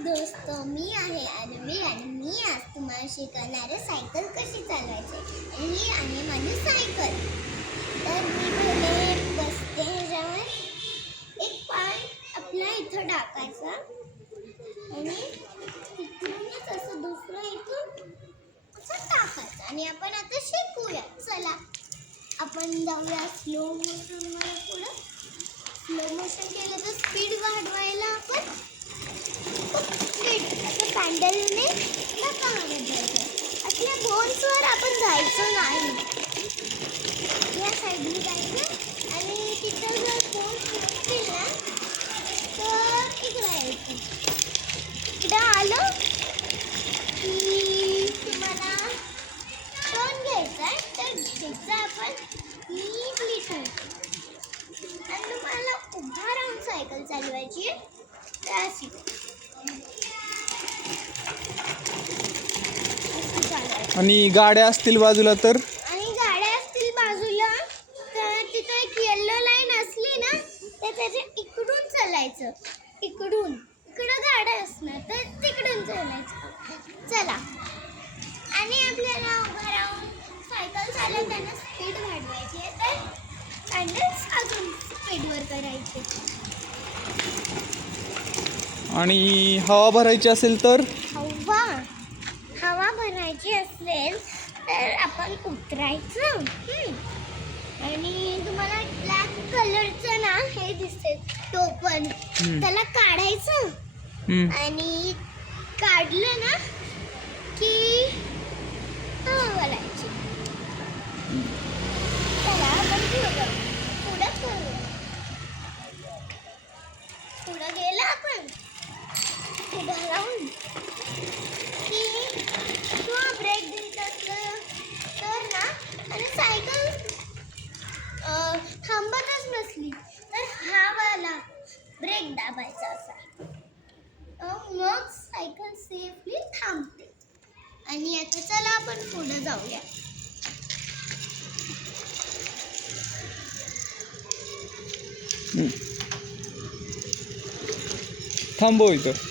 दोस्तों, मी आहे आरवी आणि मी आज तुम्हाला शिकवणार आहे सायकल कशी चालवायची. आणि ही आहे माझी सायकल. तर मी पहिले बसते ह्याच्यावर, एक पाय आपला इथं टाकायचा आणि इथूनच असं दुसरं इथून असं टाकायचं आणि आपण आता शिकूया. चला आपण जाऊया स्लो मोशनमध्ये. पुढं स्लो मोशन केलं तर स्पीड वाढवायला आपण स्पीड असं पॅन्डलने धक्का मारत जायचं. असल्या बोन्सवर आपण जायचं नाही, या साईडने जायचं आणि तिथं जर बोन्स नसतील ना तर इकडं यायचं. इकडं आलं की तुम्हाला टर्न घ्यायचा आहे, तर घ्यायचा आपण नीटली ठेवायचं आणि तुम्हाला उभा राहून सायकल चालवायची आहे. तर अशी आणि गाड्या असतील बाजूला तर तिथं एक येल्लो लाईन असली ना तर त्याच्या इकडून चालायचं. इकडून इकडं गाड्या असणार तर तिकडून चालायचं. चला आणि आपल्याला उभं राहून सायकल चालवताना स्पीड वाढवायची आहे, तर हँडल्स अजून स्पीडवर करायचे. आणि हवा भरायची असेल तर हवा भरायची असेल तर आपण उतरायचं. आणि तुम्हाला ब्लॅक कलरचं ना हे दिसते टोपण, त्याला काढायचं आणि काढलं ना की हवा भरायची. चला आपण पुढं करू. पुढं गेलं आपण पुढं राहून की किंवा ब्रेक देत असलं तर ना, आणि सायकल थांबतच नसली तर हा वाला ब्रेक दाबायचा असा, मग सायकल सेफली थांबते. आणि आता चला आपण पुढे जाऊया. थांबव इथं.